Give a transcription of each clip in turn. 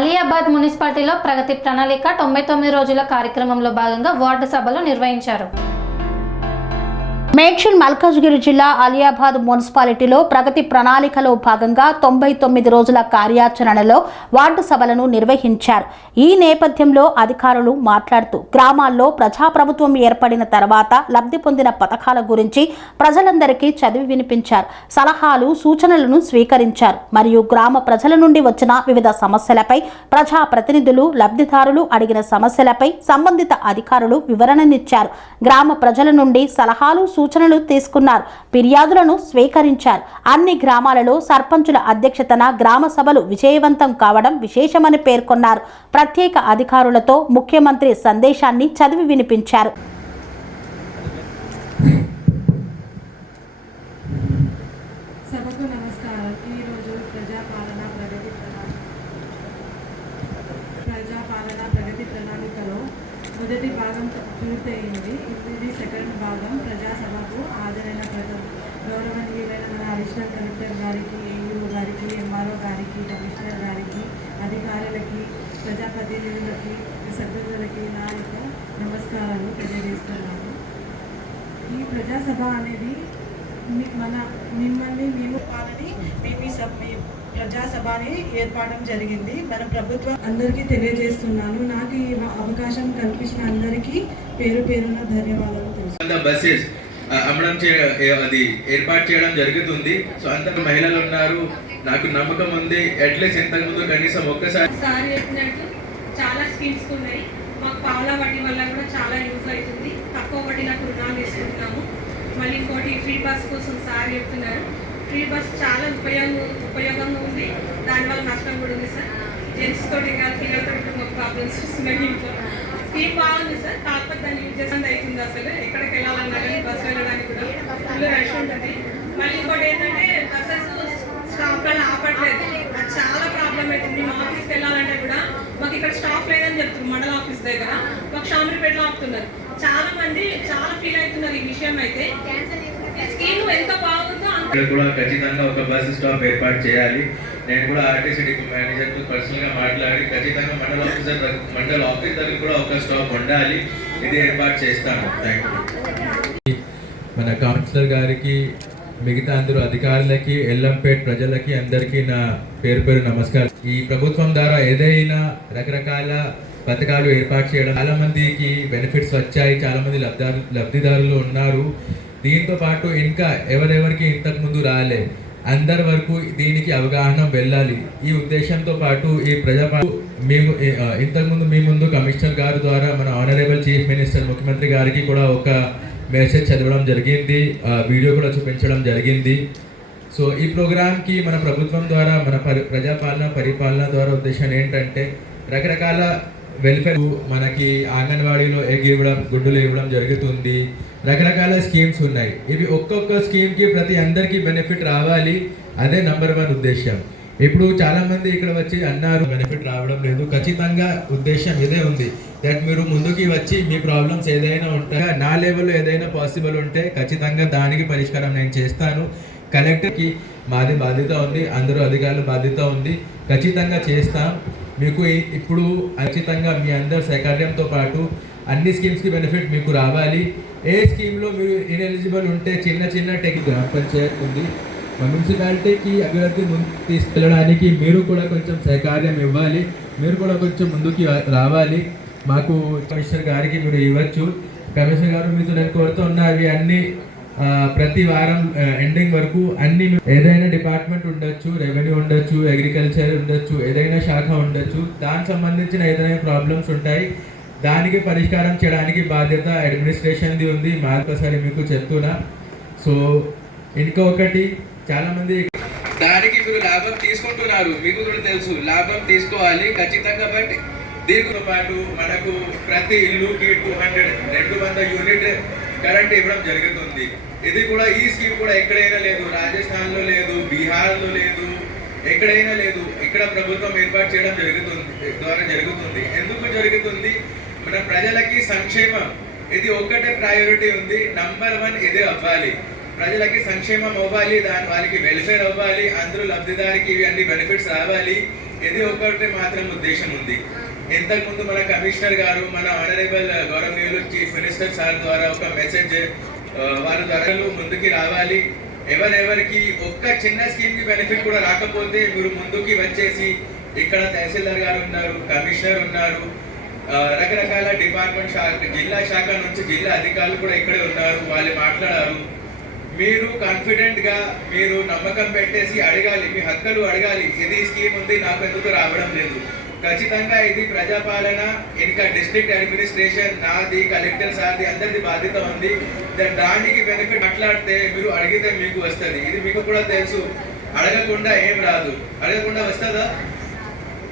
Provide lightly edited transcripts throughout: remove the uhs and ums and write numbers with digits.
అలియాబాద్ మున్సిపాలిటీలో ప్రగతి ప్రణాళిక 99 రోజుల కార్యక్రమంలో భాగంగా వార్డు సభలు నిర్వహించారు. మేడ్చల్ మల్కాజ్గిరి జిల్లా అలియాబాద్ మున్సిపాలిటీలో ప్రగతి ప్రణాళికలో భాగంగా 99 రోజుల కార్యాచరణలో వార్డు సభలను నిర్వహించారు. ఈ నేపథ్యంలో అధికారులు మాట్లాడుతూ గ్రామాల్లో ప్రజాప్రభుత్వం ఏర్పడిన తర్వాత లబ్ధి పొందిన పథకాల గురించి ప్రజలందరికీ చదివి వినిపించారు. సలహాలు సూచనలను స్వీకరించారు. మరియు గ్రామ ప్రజల నుండి వచ్చిన వివిధ సమస్యలపై ప్రజాప్రతినిధులు లబ్ధిదారులు అడిగిన సమస్యలపై సంబంధిత అధికారులు వివరణనిచ్చారు. గ్రామ ప్రజల నుండి సలహాలు సూచనలు తీసుకున్నారు. ఫిర్యాదులను స్వీకరించారు. అన్ని గ్రామాలలో సర్పంచుల అధ్యక్షతన గ్రామ సభలు విజయవంతం కావడం విశేషమని పేర్కొన్నారు. ప్రత్యేక అధికారులతో ముఖ్యమంత్రి సందేశాన్ని చదివి వినిపించారు. సభకు నమస్కారం. ఈరోజు ప్రజాపాలన ప్రగతి ప్రణాళికలో మొదటి భాగం పూర్తయింది. ఇది సెకండ్ భాగం. ప్రజాసభకు హాజరైన గౌరవనీయులైన మన అడిషనల్ కలెక్టర్ గారికి, ఏఈఓ గారికి, ఎంఆర్ఓ గారికి, కమిషనర్ గారికి, అధికారులకి, ప్రజాప్రతినిధులకి, సభ్యులకి నా యొక్క నమస్కారాలు తెలియజేస్తున్నాను. ఈ ప్రజాసభ అనేది మిమ్మల్ని మేము ప్రజాసభని ఏర్పడడం జరిగింది. మన ప్రభుత్వం అందరికీ తెలియజేస్తున్నాను. నాకు ఈ అవకాశం కల్పించిన అందరికీ పేరు పేరున ధన్యవాదాలు బస్సెస్ అమ్మడం అది ఏర్పాటు చేయడం జరుగుతుంది. సో అంత మహిళలు ఉన్నారు. నాకు నమ్మకం ఉంది. అట్లీస్ట్ ఇంతకుముందు కనీసం ఒక్కసారి చెప్పినట్టు చాలా స్కీమ్స్ ఉన్నాయి. మాకు పావులా వడ్డీ వల్ల కూడా చాలా యూజ్ అవుతుంది. తక్కువ వడ్డీలకు రుణాలు తీసుకుంటున్నాము. మళ్ళీ ఇంకోటి ఫ్రీ బస్ కోసం సార్ చెప్తున్నారు. ఫ్రీ బస్ చాలా ఉపయోగంగా ఉంది. దానివల్ల నష్టం కూడా ఉంది సార్. జెంట్స్ తోటి కాదు, పిల్లలతో మాకు ప్రాబ్లమ్స్ వస్తున్నాయి ఇంట్లో. స్కీమ్ బాగుంది సార్. కాకపోతే దాన్ని యూజ్ చేసేది అవుతుంది. అసలు ఎక్కడికి వెళ్ళాలన్నా కానీ బస్సు వెళ్ళడానికి కూడా ఫుల్ రష్ ఉంటుంది. మళ్ళీ ఇంకోటి ఏంటంటే బస్సెస్ స్టాప్లలో ఆపట్లేదు. అది చాలా ప్రాబ్లం అవుతుంది. మా ఆఫీస్కి వెళ్ళాలంటే కూడా మాకు ఇక్కడ స్టాప్ లేదని చెప్తున్నారు. మండల ఆఫీస్ దగ్గర మాకు షామిరిపేటలో ఆపుతున్నారు. చాలా మంది చాలా ఫీల్ అవుతున్నారు ఈ విషయం. అయితే స్కీమ్ ఎంత బాగుందో ఇక్కడ కూడా ఖచ్చితంగా ఒక బస్ స్టాప్ ఏర్పాటు చేయాలి. నేను కూడా ఆర్టీసీ డిపో మేనేజర్తో పర్సనల్గా మాట్లాడి ఖచ్చితంగా మండల ఆఫీస్ దగ్గర కూడా ఒక స్టాప్ ఉండాలి. ఇది ఏర్పాటు చేస్తాను. Thank you. మన కౌన్సిలర్ గారికి, మిగతా అందరూ అధికారులకి, ఎల్లంపేట్ ప్రజలకి అందరికీ నా పేరు పేరు నమస్కారం. ఈ ప్రభుత్వం ద్వారా ఏదైనా రకరకాల పథకాలు ఏర్పాటు చేయడం, చాలా మందికి బెనిఫిట్స్ వచ్చాయి. చాలా మంది లబ్ధిదారులు ఉన్నారు. దీంతో పాటు ఇంకా ఎవరెవరికి ఇంతకు ముందు రాలే అందరి వరకు దీనికి అవగాహన వెళ్ళాలి. ఈ ఉద్దేశంతో పాటు ఈ మేము ఇంతకుముందు మీ ముందు కమిషనర్ గారి ద్వారా మన ఆనరబుల్ చీఫ్ మినిస్టర్ ముఖ్యమంత్రి గారికి కూడా ఒక మెసేజ్ చదవడం జరిగింది. వీడియో కూడా చూపించడం జరిగింది. సో ఈ ప్రోగ్రామ్కి మన ప్రభుత్వం ద్వారా, మన పరిపాలన ద్వారా ఉద్దేశం ఏంటంటే రకరకాల వెల్ఫేర్, మనకి అంగన్వాడీలో ఎగ్ ఇవ్వడం, గుడ్డులు ఇవ్వడం జరుగుతుంది. రకరకాల స్కీమ్స్ ఉన్నాయి. ఇవి ఒక్కొక్క స్కీమ్కి ప్రతి అందరికీ బెనిఫిట్ రావాలి. అదే నెంబర్ 1 ఉద్దేశం. ఇప్పుడు చాలామంది ఇక్కడ వచ్చి అన్నారు బెనిఫిట్ రావడం లేదు. ఖచ్చితంగా ఉద్దేశం ఇదే ఉంది. దట్ మీరు ముందుకి వచ్చి మీ ప్రాబ్లమ్స్ ఏదైనా ఉంటాయి, నా లెవెల్లో ఏదైనా పాసిబుల్ ఉంటే ఖచ్చితంగా దానికి పరిష్కారం నేను చేస్తాను. కలెక్టర్కి మాది బాధ్యత ఉంది, అందరూ అధికారుల బాధ్యత ఉంది. ఖచ్చితంగా చేస్తాం. మీకు ఇప్పుడు ఖచ్చితంగా మీ అందరి సహకార్యంతో పాటు అన్ని స్కీమ్స్కి బెనిఫిట్ మీకు రావాలి. ఏ స్కీమ్లో మీరు ఇన్ఎలిజిబుల్ ఉంటే చిన్న గ్రామ పంచాయతీ ఉంది. మున్సిపాలిటీకి అభివృద్ధి తీసుకెళ్ళడానికి మీరు కూడా కొంచెం సహకార్యం ఇవ్వాలి. మీరు కూడా కొంచెం ముందుకి రావాలి. మాకు కమిషనర్ గారికి మీరు ఇవ్వచ్చు. కమిషనర్ గారు మీతో నేను కోరుతూ ఉన్నా అవి అన్నీ ప్రతి వారం ఎండింగ్ వరకు అన్ని ఏదైనా డిపార్ట్మెంట్ ఉండొచ్చు, రెవెన్యూ ఉండొచ్చు, అగ్రికల్చర్ ఉండొచ్చు, ఏదైనా శాఖ ఉండొచ్చు, దానికి సంబంధించిన ఏదైనా ప్రాబ్లమ్స్ ఉంటాయి, దానికి పరిష్కారం చేయడానికి బాధ్యత అడ్మినిస్ట్రేషన్ది ఉంది. మరొకసారి మీకు చెప్తున్నా. సో ఇంకొకటి, చాలామంది దానికి మీరు లాభం తీసుకుంటున్నారు. మీకు కూడా తెలుసు లాభం తీసుకోవాలి ఖచ్చితంగా. బట్ దీనితో పాటు మనకు ప్రతి ఇల్లుకి 200 యూనిట్ కరెంట్ ఇవ్వడం జరుగుతుంది. ఇది కూడా ఈ స్కీమ్ కూడా ఎక్కడైనా లేదు. రాజస్థాన్లో లేదు, బీహార్లో లేదు, ఎక్కడైనా లేదు. ఇక్కడ ప్రభుత్వం ఏర్పాటు చేయడం జరుగుతుంది. ఎందుకు జరుగుతుంది? మన ప్రజలకి సంక్షేమం, ఇది ఒక్కటే ప్రయారిటీ ఉంది. నంబర్ 1 ఇదే అవ్వాలి. ప్రజలకి సంక్షేమం అవ్వాలి, వాళ్ళకి వెల్ఫేర్ అవ్వాలి, అందరూ లబ్ధిదారికి ఇవి అన్ని బెనిఫిట్స్ రావాలి. ఇది ఒకటి మాత్రం ఉద్దేశం ఉంది. ఇంతకుముందు మన కమిషనర్ గారు, మన ఆనరబుల్ గౌరవనీయులు చీఫ్ మినిస్టర్ సార్ ద్వారా ఒక మెసేజ్ వారి ధరలు ముందుకి రావాలి. ఎవరెవరికి ఒక్క చిన్న స్కీమ్ కి బెనిఫిట్ కూడా రాకపోతే మీరు ముందుకి వచ్చేసి, ఇక్కడ తహసీల్దార్ గారు ఉన్నారు, కమిషనర్ ఉన్నారు, రకరకాల డిపార్ట్మెంట్ జిల్లా శాఖ నుంచి జిల్లా అధికారులు కూడా ఇక్కడే ఉన్నారు, వాళ్ళు మాట్లాడారు. మీరు కాన్ఫిడెంట్ గా మీరు నమ్మకం పెట్టేసి అడగాలి, మీ హక్కులు అడగాలి. ఇది స్కీమ్ ఉంది, నాకు ఎందుకు రావడం లేదు. ఖచ్చితంగా ఇది ప్రజాపాలన, ఇంకా డిస్ట్రిక్ట్ అడ్మినిస్ట్రేషన్ నాది, కలెక్టర్ సార్ది, అందరిది బాధ్యత ఉంది. దానికి బెనిఫిట్ మాట్లాడితే మీరు అడిగితే మీకు వస్తుంది. ఇది మీకు కూడా తెలుసు, అడగకుండా ఏం రాదు. అడగకుండా వస్తుందా?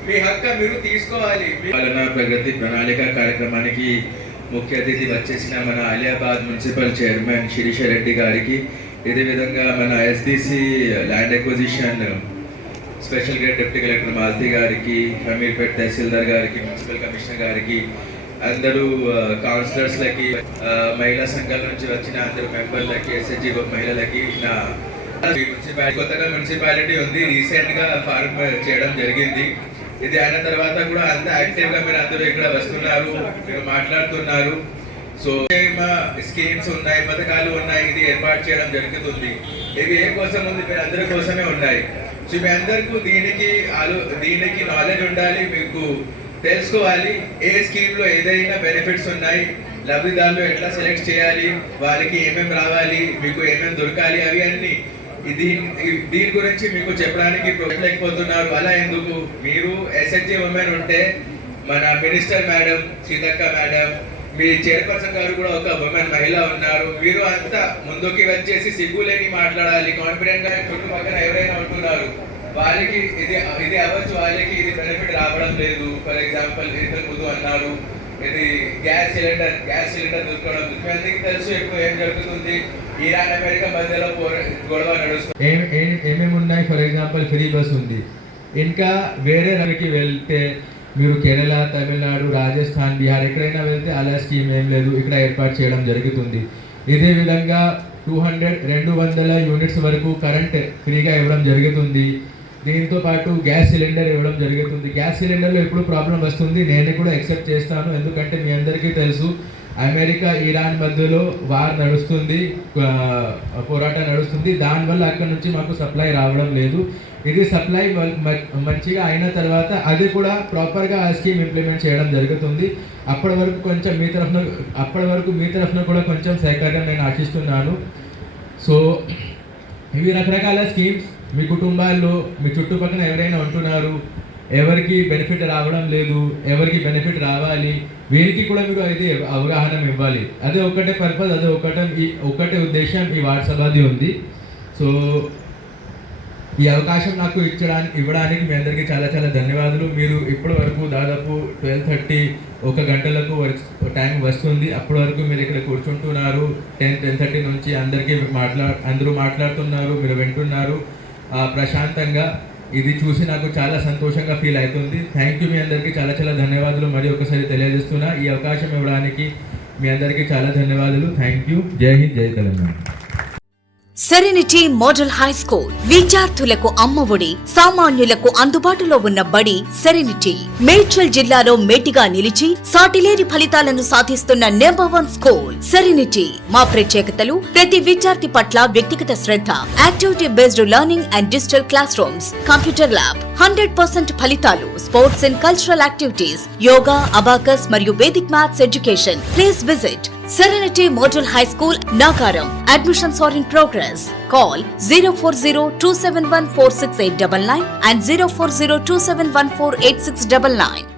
మీ హక్కు మీరు తీసుకోవాలి. పాలన ప్రగతి ప్రణాళిక కార్యక్రమానికి ముఖ్య అతిథి వచ్చేసిన మన ఆలియాబాద్ మున్సిపల్ చైర్మన్ శిరీష రెడ్డి గారికి, ఇదే విధంగా మన SDC land acquisition special grade deputy collector Malathi గారికి, హమీర్పేట్ తహసీల్దార్ గారికి, మున్సిపల్ కమిషనర్ గారికి, అందరూ కౌన్సిలర్స్లకి, మహిళా సంఘాల నుంచి వచ్చిన అందరూ మెంబర్లకి, ఎస్హెచ్జి మహిళలకి, నా కొత్తగా మున్సిపాలిటీ ఉంది, రీసెంట్ గా ఫార్మ్ చేయడం జరిగింది. ఇది అయిన తర్వాత కూడా అంత యాక్టివ్ గా మీరు అందరూ ఇక్కడ వస్తున్నారు, మీరు మాట్లాడుతున్నారు. సో స్కీమ్స్ ఉన్నాయి, పథకాలు ఉన్నాయి, ఇది ఏర్పాటు చేయడం జరుగుతుంది. ఇవి ఏ కోసం ఉంది? మీరు అందరి కోసమే ఉన్నాయి. సో మీ అందరికీ దీనికి నాలెడ్జ్ ఉండాలి, మీకు తెలుసుకోవాలి ఏ స్కీమ్ లో ఏదైనా బెనిఫిట్స్ ఉన్నాయి, లబ్ధిదారులు ఎట్లా సెలెక్ట్ చేయాలి, వాళ్ళకి ఏమేమి రావాలి, మీకు ఏమేమి దొరకాలి, అవి అన్ని దీని గురించి మీకు చెప్పడానికి లేకపోతున్నారు. అలా ఎందుకు? మీరు ఎస్హెచ్జి ఉమెన్ ఉంటే మన మినిస్టర్ మేడం సీతక్క మేడం, మీ చైర్పర్సన్ గారు కూడా ఒక ఉమెన్ మహిళ ఉన్నారు. మీరు అంతా ముందుకి వచ్చేసి సిగ్గులేని మాట్లాడాలి, కాన్ఫిడెంట్ గా. చుట్టుపక్కల ఎవరైనా ఉంటున్నారు, వాళ్ళకి ఇది అవ్వచ్చు, వాళ్ళకి ఇది బెనిఫిట్ రావడం లేదు. ఫర్ ఎగ్జాంపుల్ ఇంతకు ముందు అన్నారు, ఇది గ్యాస్ సిలిండర్ దొరకడం. మీకు తెలుసు ఇప్పుడు ఏం జరుగుతుంది, ఇరాన్ అమెరికా మధ్యలో గొడవ నడుస్తుంది. ఏమేమి ఉన్నాయి? ఫర్ ఎగ్జాంపుల్ ఫ్రీ బస్ ఉంది. ఇంకా వేరే రవికి వెళ్తే మీరు కేరళ, తమిళనాడు, రాజస్థాన్, బీహార్ ఎక్కడైనా వెళ్తే అలా స్కీమ్ ఏం లేదు, ఇక్కడ ఏర్పాటు చేయడం జరుగుతుంది. ఇదే విధంగా 200 యూనిట్స్ వరకు కరెంట్ ఫ్రీగా ఇవ్వడం జరుగుతుంది. దీంతో పాటు గ్యాస్ సిలిండర్ ఇవ్వడం జరుగుతుంది. గ్యాస్ సిలిండర్లో ఎప్పుడు ప్రాబ్లం వస్తుంది, నేను కూడా యాక్సెప్ట్ చేస్తాను. ఎందుకంటే మీ అందరికీ తెలుసు, అమెరికా ఇరాన్ మధ్యలో వార్ నడుస్తుంది, పోరాటం నడుస్తుంది. దానివల్ల అక్కడ నుంచి మాకు సప్లై రావడం లేదు. ఇది సప్లై మంచిగా అయిన తర్వాత అది కూడా ప్రాపర్గా ఆ స్కీమ్ ఇంప్లిమెంట్ చేయడం జరుగుతుంది. అప్పటి వరకు మీ తరఫున కూడా కొంచెం సహకారం నేను ఆశిస్తున్నాను. సో ఇవి రకరకాల స్కీమ్స్. మీ కుటుంబాల్లో మీ చుట్టుపక్కల ఎవరైనా ఉంటున్నారు, ఎవరికి బెనిఫిట్ రావడం లేదు, ఎవరికి బెనిఫిట్ రావాలి, వీరికి కూడా మీరు అయితే అవగాహన ఇవ్వాలి. అదే ఒకటే పర్పస్, అదే ఒకటే ఉద్దేశం ఈ వాట్సాప్ది ఉంది. సో ఈ అవకాశం నాకు ఇవ్వడానికి మీ అందరికీ చాలా చాలా ధన్యవాదాలు. మీరు ఇప్పటి వరకు దాదాపు 12:30 1 గంటలకు టైం వస్తుంది. అప్పటి వరకు మీరు ఇక్కడ కూర్చుంటున్నారు. 10:30 నుంచి అందరూ మాట్లాడుతున్నారు, మీరు వింటున్నారు ప్రశాంతంగా. ఇది చూసి నాకు చాలా సంతోషంగా ఫీల్ అవుతుంది. Thank you. మీ అందరికీ చాలా చాలా ధన్యవాదాలు మరి ఒకసారి తెలియజేస్తున్నా. ఈ అవకాశం ఇవ్వడానికి మీ అందరికీ చాలా ధన్యవాదాలు. Thank you. జై హింద్, జై Telangana. Serenity model high school విద్యార్థులకు అమ్మఒడి, సామాన్యులకు అందుబాటులో ఉన్న బడి సెరెనిటీ. మేడ్చల్ జిల్లాలో మేటిగా నిలిచి సాటిలేని ఫలితాలను సాధిస్తున్న #1 స్కూల్ సెరెనిటీ. మా ప్రత్యేకతలు: ప్రతి విద్యార్థి పట్ల వ్యక్తిగత శ్రద్ధ, activity based learning and digital classrooms, computer lab, 100% ఫలితాలు, sports and cultural activities, yoga, abacus మరియు Vedic maths education. Please visit Serenity Model High School, Nagaram. Admissions are in progress. Call 040-271-46899 and 040-271-48699.